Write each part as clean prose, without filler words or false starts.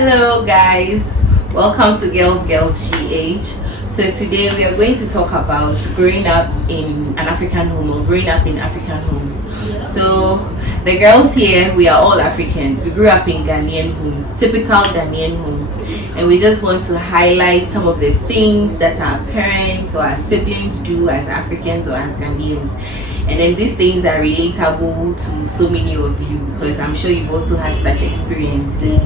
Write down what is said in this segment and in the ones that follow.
Hello guys, welcome to Girls GH. So today we are going to talk about growing up in an African home or growing up in African homes. Yeah. So the girls here, we are all Africans. We grew up in Ghanaian homes, typical Ghanaian homes, and we just want to highlight some of the things that our parents or our siblings do as Africans or as Ghanaians. And then these things are relatable to so many of you because I'm sure you've also had such experiences.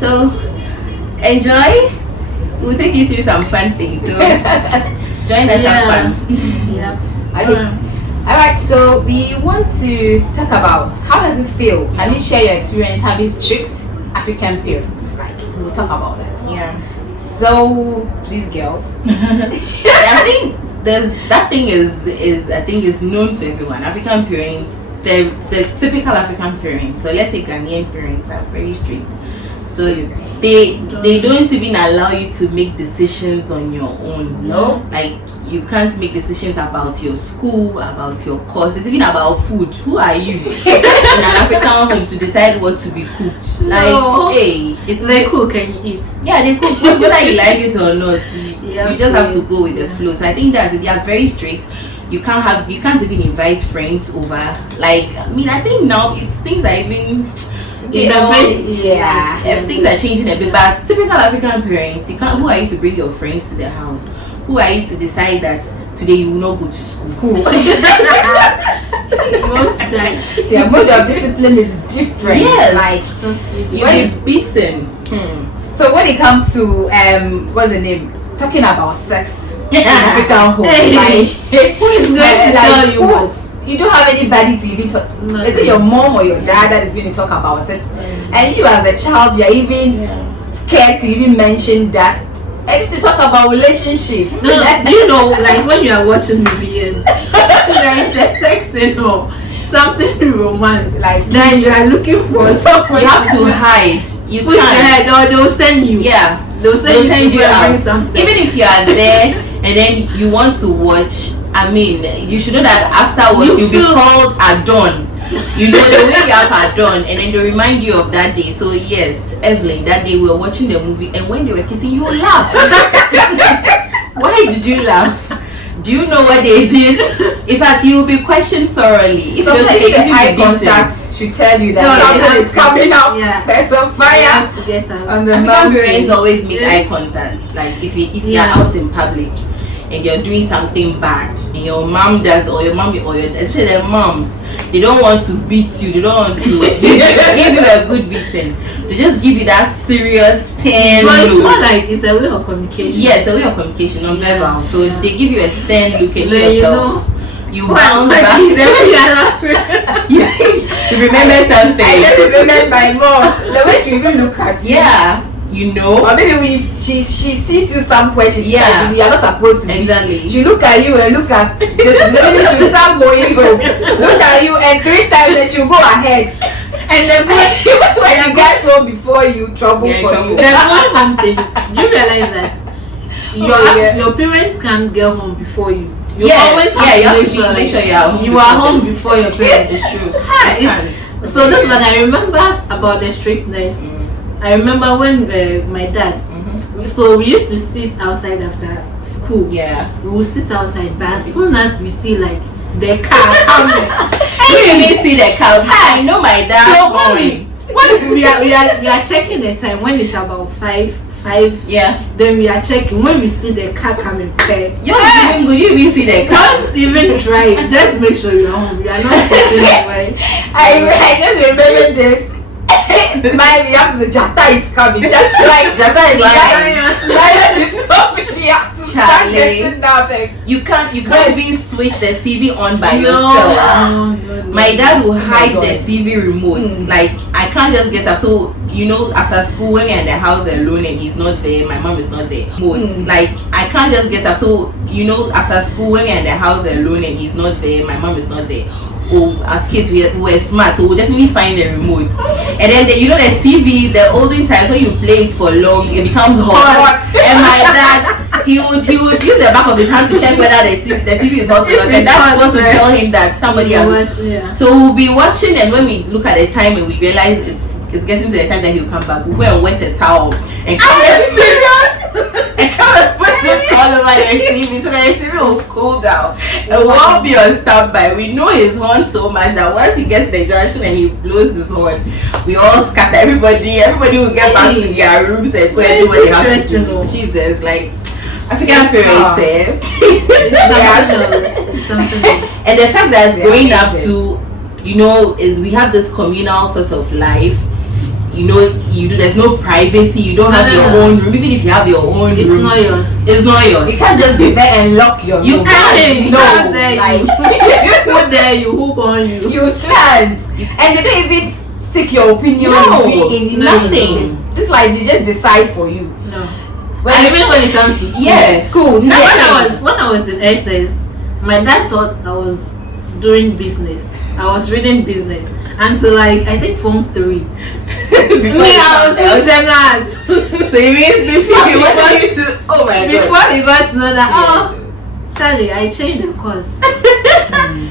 So enjoy. We'll take you through some fun things. So join us, have fun. Yeah. Alright, so we want to talk about how does it feel? Can you share your experience having strict African parents? Like, we'll talk about that. Yeah. So please, girls. I think that thing is known to everyone. African parents, the typical African parents, so let's say Ghanaian parents, are very strict. So they don't even allow you to make decisions on your own. No, like you can't make decisions about your school, about your course. It's even about food. Who are you in an African home to decide what to be cooked? No. Like, hey, it's They cook and you eat. yeah, they cook whether you like it or not. You just have to please. go with the flow. So I think they are very strict. You can't even invite friends over. Like, I mean, I think now things are even things are changing a bit. But typical African parents, who are you to bring your friends to their house? Who are you to decide that today you will not go to school? You want to die. their mode of discipline is different. Yes. Like, Totally. You'll be beaten. so when it comes to what's the name? Talking about sex in Yeah. African home, Hey. like Who is going to tell you what? You don't have anybody to even talk. No. Is it your mom or your dad that is going to talk about it? And you as a child, you're even scared to even mention that. I need to talk about relationships. No, do you know, like when you are watching movie and there is a sex scene or something romance, Like then you are looking for someone You have to hide. You put your can't. head or they'll send you. Yeah. They'll They'll send you to out. bring something. Even if you are there and then you want to watch, I mean, you should know that afterwards You you'll be feel- called Adon. You know, they wake you up Adon and then they remind you of that day. So yes, Evelyn, that day we were watching the movie and when they were kissing, you laughed. Why did you laugh? Do you know what they did? In fact, you will be questioned thoroughly. If so you don't maybe take the eye contact should tell you that No, something it is coming up. Yeah. There's a You fire have to get out. on the African mountain. parents always make Yes. eye contact. Like if you're Yeah. out in public and you're doing something bad, and your mom does, or your mommy, or especially their moms, they don't want to beat you. They don't want to give you a good beating. They just give you that serious stern But it's more look. like it's a way of communication. Yes, a way of communication, non-verbal. So Yeah. they give you a stern look and Then you yourself. know. You What? bounce Like, back. the way you are laughing. You remember something. I just remembered my mom. The way she even look at you. Yeah, you know. Or maybe when she sees you somewhere, she Yeah. decides you are not supposed to be. Exactly. She look at you and look at this. Maybe she'll start going home. Look at you and 3 times and she'll go ahead. And then when she gets home before you, trouble Yeah, for trouble. you. There's one thing. Do you realize that your parents can't get home before you? You always have you to have make to sure make sure like, you are home. you are home before your parents. It's true. Hi, You it's- can't. So that's what I remember about the strictness. I remember when my dad. So we used to sit outside after school. Yeah. We would sit outside, but as soon as we see like the car coming, You even see the cow. I know my dad. so when we are checking the time when it's about five. Yeah. Then we are checking when we see the car coming. Yours is even good. You even see the cow. Don't even try it. Just make sure you're home. You are not sitting away. I just remember this. My reaction is Jata is coming. Jata is lion is coming. You have to start Charlie. getting nervous. You can't even switch the TV on by No, yourself. no. My dad will hide God. the TV remote. Like I can't just get up. So you know, after school when we're in the house alone and he's not there, my mom is not there. Like I can't just get up. So you know, after school when we're in the house alone and he's not there, my mom is not there. Oh, as kids we were smart, so we'll definitely find the remote. And then you know the TV, the olden times when you play it for long, it becomes hot. And my dad, he would use the back of his hand to check whether the TV is hot or not. And that's what to tell him that somebody has. Yeah. So we'll be watching, and when we look at the time and we realize it's it's getting to the time that he'll come back, we'll go and wet a towel and come and come and put it all over the TV so that the TV will cool down. And we'll all be on standby. We know his horn so much that once he gets to the junction and he blows his horn, we all scatter. Everybody will get back to their rooms and go and do what they have to do. Jesus, like African parents, and the fact that growing up to, you know, is we have this communal sort of life. You know, there's no privacy. You don't have your own room. Even if you have your own room, it's not yours. It's not yours. You can't just be there and lock your room. You can't. No, who dare you? Who born you? You can't. And they don't even seek your opinion. Nothing. It's like they just decide for you. No. Even when it comes to school. Yes, school. Now, when I was in SS, my dad thought I was doing business. I was reading business until like I think Form 3. I was doing general. So it means before he wanted you to, oh my god. Before he got to know that, Charlie, I changed the course.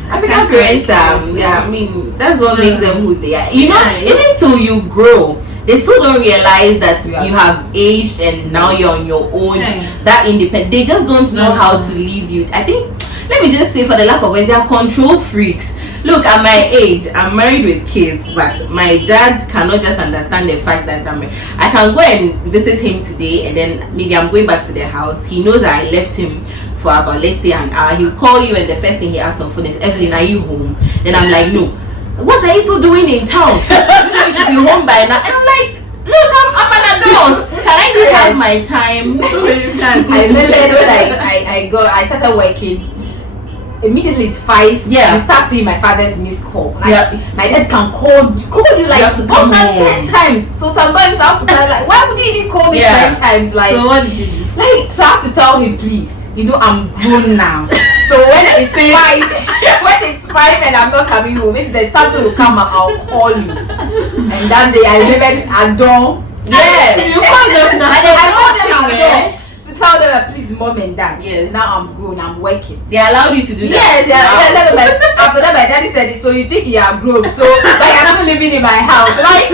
African parents, I mean, that's what makes them who they are. You know, even till you grow, they still don't realize that you have aged and now you're on your own. That independent, they just don't know how to leave you. I think, let me just say, for the lack of words, they are control freaks. Look, at my age, I'm married with kids, but my dad cannot just understand the fact that I can go and visit him today, and then maybe I'm going back to the house. He knows that I left him for about, let's say, an hour. He'll call you, and the first thing he asks on phone is, Evelyn, are you home? Then I'm like, no. What are you still doing in town? You know you should be home by now. And I'm like, look, I'm an adult. Can I just have my time? I remember when I started working. Immediately it's 5. Yeah. You start seeing my father's missed call. Like, my dad can call you like you have to come more than 10 times. So sometimes I have to call like, why would he even call me 10 times? Like, so what did you do? Like, so I have to tell him, please, you know, I'm grown now. So when it's 5 and I'm not coming home, if there's something will come up, I'll call you. And that day I remember Adon. Yes. You call them now. I called them Adon. To tell them that, please, mom and dad. Yes. Now I'm grown. I'm working. They allowed you to do that. Yes. Wow. After that, my daddy said, so you think you are grown? So like I'm still living in my house. Like,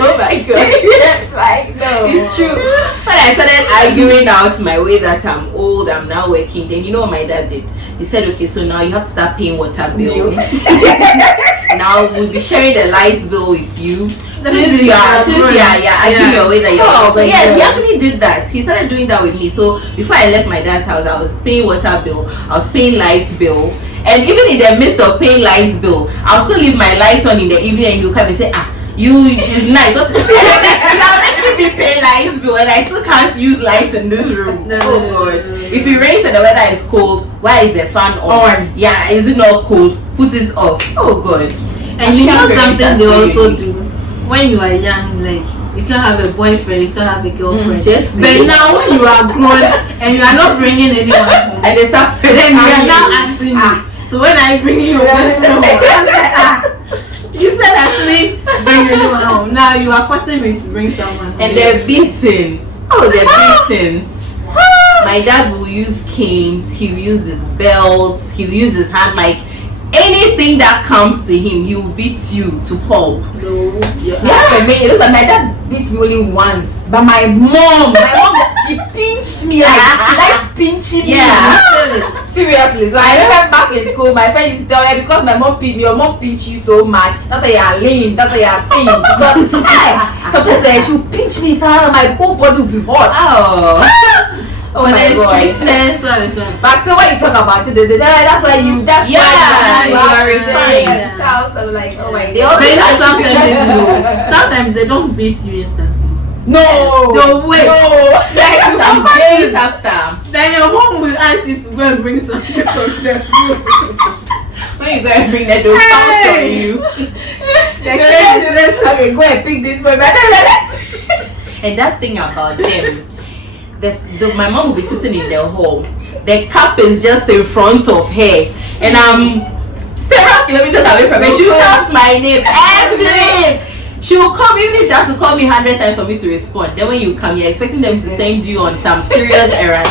oh my god. It's like, no. It's true. When I started arguing out my way that I'm old, I'm now working, then you know what my dad did? He said, okay, so now you have to start paying water bill. Now we'll be sharing the lights bill with you. Since you are arguing your way that you're so yes, he actually did that. He started doing that with me. So before I left my dad's house, I was paying water bill, I was paying lights bill, and even in the midst of paying lights bill, I'll still leave my lights on in the evening, and he'll come and say, it's nice. What? You are making me pay lights bill, and I still can't use lights in this room. Oh god! If it rains and the weather is cold, why is the fan on? Yeah, is it not cold? Put it off. Oh god! And you know something they also do when you are young, like you can't have a boyfriend, you can't have a girlfriend. But now when you are grown and you are not bringing anyone home, and they start then you are now asking me. So when I bring you home, you said actually bring anyone home. Now you are forcing me to bring someone home. And they're beatings. Oh, they're beatings. My dad will use canes. He will use his belts. He will use his hand, like anything that comes to him, he will beat you to pulp. No. For me, it looks like my dad beats me only once, but my mom, she pinched me like she likes pinching me. Seriously. So I remember back in school, my friend used to tell me, because my mom pinched me, your mom pinched you so much, that's why you are lean, that's why you are thin. Because sometimes she'll pinch me, so my whole body will be hot. Oh my god. Sorry. But still, when you talk about it, that's why you. That's you are refined. I'm like, oh my god. Sometimes they don't beat you instantly. No wait. Like some days after. Then your mom will ask you to go and bring something from them. When you go and bring that, they'll pounce on you. Okay, go and pick this for me. And that thing about them. My mom will be sitting in the hall. The cup is just in front of her, and I'm several kilometers away from her. She'll shout my name, Evelyn. She'll come, even if she has to call me 100 times for me to respond. Then when you come, you're expecting them to send you on some serious errand.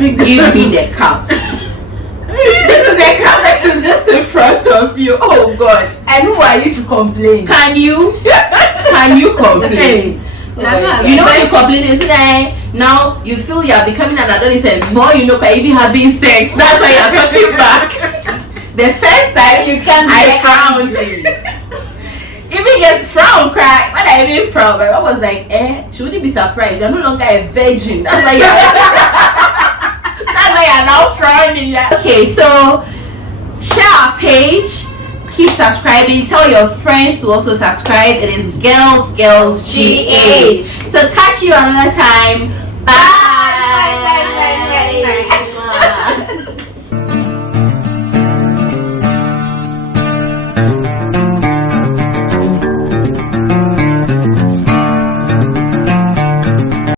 Give me the cup. This is the cup that is just in front of you. Oh god. And who are you to complain? Can you complain? You know when you complain, you see that now you feel you are becoming an adolescent. More you know, can even having sex. That's why you are talking back. The first time You can't I be frowned. Even get frown cry. When I even frown, my mom was like, she wouldn't be surprised. You're no longer a virgin. That's why you're now frowning. Yeah. Okay, so share our page. Keep subscribing. Tell your friends to also subscribe. It is Girls GH. So catch you another time. Bye.